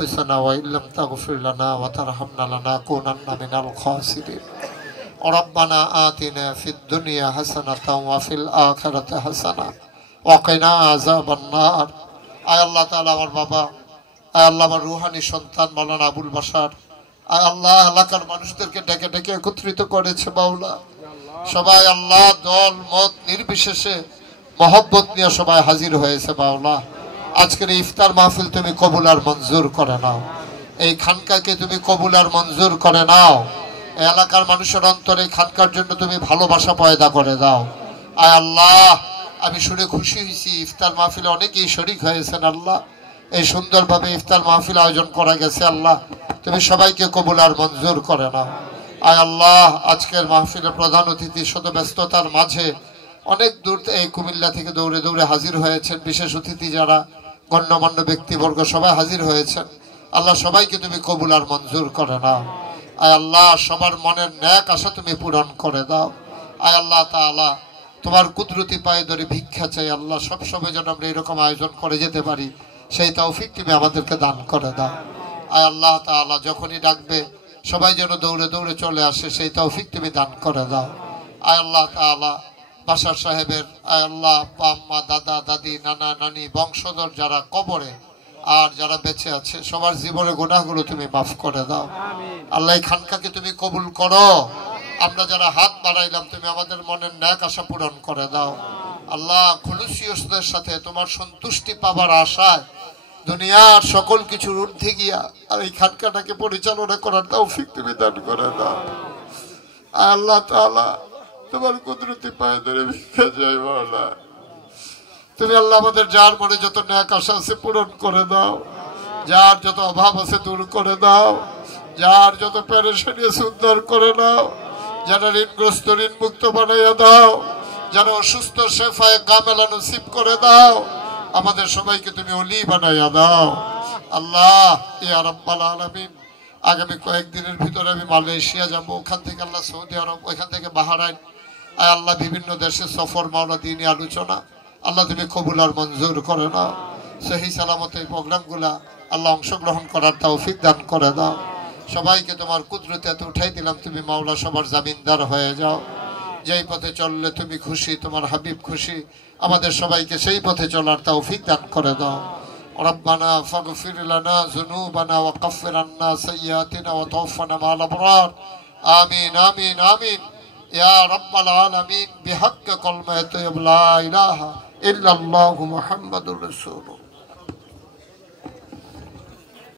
أنفسنا وإن لم تغفر لنا وترحمنا لنكونن من الخاسرين ربنا آتنا في الدنيا حسنة وفي الآخرة حسنة وقنا عذاب النار আয় আল্লাহ তাআলা আমার বাবা আয় আল্লাহ আমার রূহানি সন্তান মাওলানা আবুল বাশার আয় আল্লাহ এলাকার মানুষদেরকে ডেকে ডেকে একত্রিত করেছে মাওলা সবাই আল্লাহ দল মত নির্বিশেষে মহব্বত নিয়ে সবাই হাজির হয়েছে মাওলা আজকের ইফতার মাহফিল তুমি কবুল আর মঞ্জুর করে নাও এই খানকাকে তুমি কবুল আর মঞ্জুর করে নাও এই এলাকার মানুষের অন্তরে খানকার জন্য তুমি ভালোবাসা পয়দা করে দাও আয় আল্লাহ আমি শুনে খুশি হয়েছি ইফতার মাহফিলে অনেকেই শরীক হয়েছেন আল্লাহ এই সুন্দরভাবে ইফতার মাহফিল আয়োজন করা গেছে আল্লাহ তুমি সবাইকে কবুল আর মঞ্জুর করে নাও আয় আল্লাহ আজকের মাহফিলের প্রধান অতিথি শত ব্যস্ততার মাঝে অনেক দূর এই কুমিল্লা থেকে দৌড়ে দৌড়ে হাজির হয়েছেন বিশেষ অতিথি যারা গণ্যমান্য ব্যক্তিবর্গ সবাই হাজির হয়েছেন আল্লাহ সবাইকে তুমি কবুল আর মঞ্জুর করে নাও আয় আল্লাহ সবার মনের ন্যাক আশা তুমি পূরণ করে দাও আয় আল্লাহ তাআলা তোমার কুদরতি পায়ে ধরে ভিক্ষা চাই আল্লাহ সব সময় যেন আমরা এরকম আয়োজন করে যেতে পারি সেই তৌফিক তুমি আমাদেরকে দান করে দাও আয় আল্লাহ তাআলা যখনই ডাকবে সবাই যেন দৌড়ে দৌড়ে চলে আসে সেই তৌফিক তুমি দান করে দাও আয় আল্লাহ তাআলা বাশার সাহেবের আয় আল্লাহ আম্মা দাদা দাদি নানা নানি বংশধর যারা কবরে আর যারা বেঁচে আছে সবার জীবনের গুনাহগুলো তুমি মাফ করে দাও আল্লাহ এই খানকাকে তুমি কবুল করো আমরা যারা হাত বাড়াইলাম তুমি আমাদের মনের ন্যাক আশা পূরণ করে দাও আল্লাহ খুলুসিয়তদের সাথে তোমার সন্তুষ্টি পাবার আশায় দুনিয়ার সকল কিছুর ঊর্ধ্বে গিয়া আর এই খানকাটাকে পরিচালনা করার তৌফিক তুমি দান করে দাও আল্লাহ তাআলা তোমার কুদরতি পায়ে ধরে ভিক্ষা চাই মাওলা তুমি আল্লাহ আমাদের যার মনে যত ন্যাক আশা আছে পূরণ করে দাও যার যত অভাব আছে দূর করে দাও যার যত পেরেশানি আছে উদ্ধার করে দাও যারা ঋণগ্রস্ত ঋণ মুক্ত বানাইয়া দাও যারা অসুস্থ শেফায়ে কামেলা নসিব করে দাও আমাদের সবাইকে তুমি ওলি বানাইয়া দাও আল্লাহ ইয়া রাব্বাল আলামিন আগামী কয়েকদিনের ভিতরে আমি মালয়েশিয়া যাব ওখান থেকে আল্লাহ সৌদি আরব ওইখান থেকে বাহরাইন আয় আল্লাহ বিভিন্ন দেশে সফর মাওলা দিনী আলোচনা আল্লাহ তুমি কবুল আর মঞ্জুর করে নাও সহি সালামত এই প্রোগ্রামগুলা আল্লাহ অংশগ্রহণ করার তৌফিক দান করে দাও সবাইকে তোমার কুদরতে এত উঠাই দিলাম তুমি মাওলা সবার জামিনদার হয়ে যাও যেই পথে চললে তুমি খুশি তোমার হাবিব খুশি আমাদের সবাইকে সেই পথে চলার তৌফিক দান করে দাও ربنا فاغفر لنا ذنوبنا وكفر عنا سيئاتنا وتوفنا مع الأبرار آمين آمين آمين يا رب العالمين بحق كلمة لا إله إلا الله محمد رسول